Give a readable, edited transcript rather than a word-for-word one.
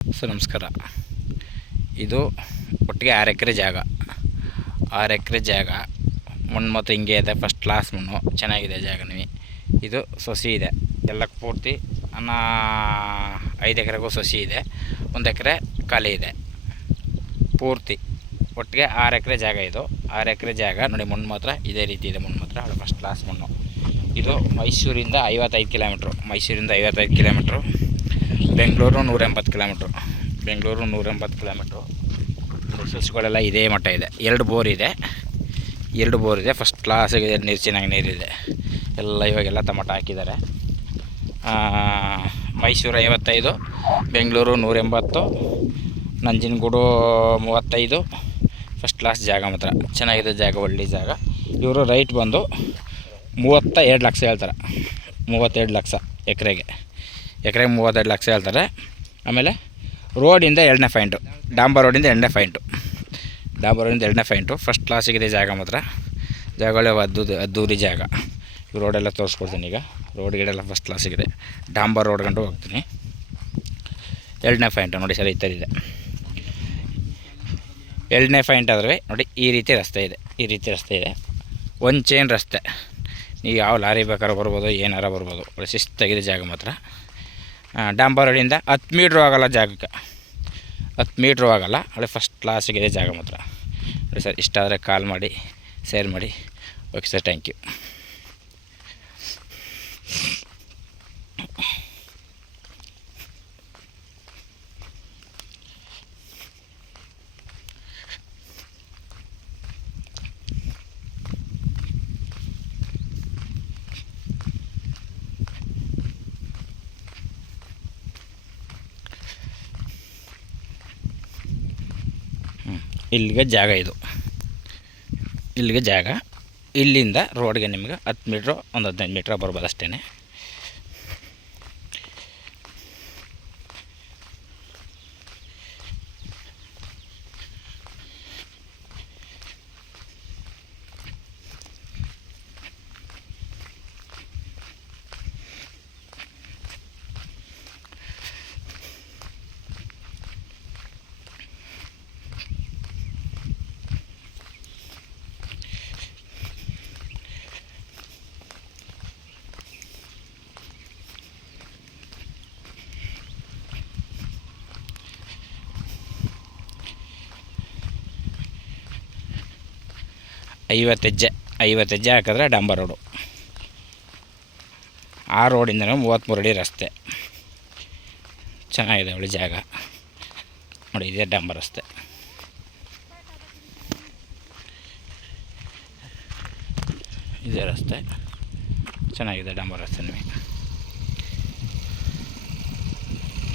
Sir ನಮಸ್ಕಾರ. ಇದು ಒಟ್ಟಿಗೆ 6 ಎಕರೆ ಜಾಗ. 6 ಎಕರೆ ಜಾಗ ಮಣ್ಣು ಮತ್ತು ಹಿಂಗೆ ಇದೆ. ಫಸ್ಟ್ ಕ್ಲಾಸ್ ಮಣ್ಣು, ಚೆನ್ನಾಗಿದೆ ಜಾಗನೂ. ಇದು ಸೊಸಿ ಇದೆ ಎಲ್ಲ ಪೂರ್ತಿ. 5 ಎಕರೆಗೂ ಸೊಸಿ ಇದೆ, 1 ಎಕರೆ ಖಾಲಿ ಇದೆ ಪೂರ್ತಿ. ಒಟ್ಟಿಗೆ 6 ಎಕರೆ ಜಾಗ. ಇದು 6 ಎಕರೆ ಜಾಗ ನೋಡಿ. ಮಣ್ಣು ಮಾತ್ರ ಇದೇ ರೀತಿ ಇದೆ. ಮಣ್ಣು ಮಾತ್ರ ಅದು ಫಸ್ಟ್ ಕ್ಲಾಸ್ ಮಣ್ಣು. ಇದು ಮೈಸೂರಿಂದ 55 ಕಿಲೋಮೀಟ್ರು. ಮೈಸೂರಿಂದ 55 kilometre. Bengaluru 180 kilometre. Bengaluru 180 kilometre. ರಿಸೋರ್ಸ್ಗಳೆಲ್ಲ ಇದೇ ಮಟ್ಟ ಇದೆ. 2 ಬೋರ್ ಇದೆ. 2 ಬೋರ್ ಇದೆ. ಫಸ್ಟ್ ಕ್ಲಾಸಿಗೆ ನೀರು, ಚೆನ್ನಾಗಿ ನೀರಿದೆ ಎಲ್ಲ. ಇವಾಗೆಲ್ಲ ಟೊಮಟೊ ಹಾಕಿದ್ದಾರೆ. ಮೈಸೂರು 55, ಬೆಂಗಳೂರು 180, ನಂಜನಗೂಡು 35. ಫಸ್ಟ್ ಕ್ಲಾಸ್ ಜಾಗ ಮಾತ್ರ ಚೆನ್ನಾಗಿದೆ ಜಾಗ, ಒಳ್ಳೆ ಜಾಗ. ಇವರು ರೈಟ್ ಬಂದು 32 ಲಕ್ಷ ಹೇಳ್ತಾರೆ. 32 ಲಕ್ಷ ಎಕರೆಗೆ 32 ಲಕ್ಷ ಹೇಳ್ತಾರೆ. ಆಮೇಲೆ ರೋಡಿಂದ 2ನೇ ಪಾಯಿಂಟು, ಡಾಂಬರ್ ರೋಡಿಂದ 2ನೇ ಪಾಯಿಂಟು. ಡಾಂಬರ್ ರೋಡಿಂದ 2ನೇ ಪಾಯಿಂಟು. ಫಸ್ಟ್ ಕ್ಲಾಸಿಗಿದೆ ಜಾಗ ಮಾತ್ರ. ಜಾಗಗಳೇ ಅದ್ದೂರಿ ಜಾಗ. ಈ ರೋಡೆಲ್ಲ ತೋರಿಸ್ಕೊಡ್ತೀನಿ ಈಗ. ರೋಡ್ ಗಿಡೆಲ್ಲ ಫಸ್ಟ್ ಕ್ಲಾಸಿಗಿದೆ. ಡಾಂಬರ್ ರೋಡ್ ಗಂಟು ಹೋಗ್ತೀನಿ. 2ನೇ ಪಾಯಿಂಟು ನೋಡಿ ಸರ್, ಈ ಥರ ಇದೆ. 2ನೇ ಪಾಯಿಂಟ್ ಆದರೆ ನೋಡಿ, ಈ ರೀತಿ ರಸ್ತೆ ಇದೆ. ಈ ರೀತಿ ರಸ್ತೆ ಇದೆ. 1 ಚೈನ್ ರಸ್ತೆ. ನೀವು ಯಾವ ಲಾರಿ ಬೇಕಾದ್ರೂ ಬರ್ಬೋದು, ಏನಾರ ಬರ್ಬೋದು. ಒಳ್ಳೆ ಶಿಸ್ತಾಗಿದೆ ಜಾಗ ಮಾತ್ರ. ಡಾಂಬರ್ ರೋಡಿಂದ 10 ಮೀಟ್ರು ಆಗೋಲ್ಲ ಜಾಗಕ್ಕೆ. 10 ಮೀಟ್ರು ಆಗೋಲ್ಲ. ಒಳ್ಳೆ ಫಸ್ಟ್ ಕ್ಲಾಸಿಗಿದೆ ಜಾಗ ಮಾತ್ರ. ನೋಡಿ ಸರ್, ಇಷ್ಟ ಆದರೆ ಕಾಲ್ ಮಾಡಿ, ಶೇರ್ ಮಾಡಿ. Okay sir, thank you. ಇಲ್ಲಿಗೆ ಜಾಗ. ಇದು ಇಲ್ಲಿಗೆ ಜಾಗ. ಇಲ್ಲಿಂದ ರೋಡ್ಗೆ ನಿಮಗೆ 10 ಮೀಟ್ರು, ಒಂದು 15 ಮೀಟ್ರ್ ಬರ್ಬೋದು ಅಷ್ಟೇ. ಐವತ್ತು ಹೆಜ್ಜೆ ಹಾಕಿದ್ರೆ ಡಾಂಬರ್ ರೋಡು. ಆ ರೋಡಿಂದ 33 ಅಡಿ ರಸ್ತೆ. ಚೆನ್ನಾಗಿದೆ ಒಳ್ಳೆ ಜಾಗ ನೋಡಿ. ಇದೇ ಡಾಂಬರ್ ರಸ್ತೆ. ಇದೇ ರಸ್ತೆ ಚೆನ್ನಾಗಿದೆ, ಡಾಂಬರ್ ರಸ್ತೆ ನಿಮಗೆ.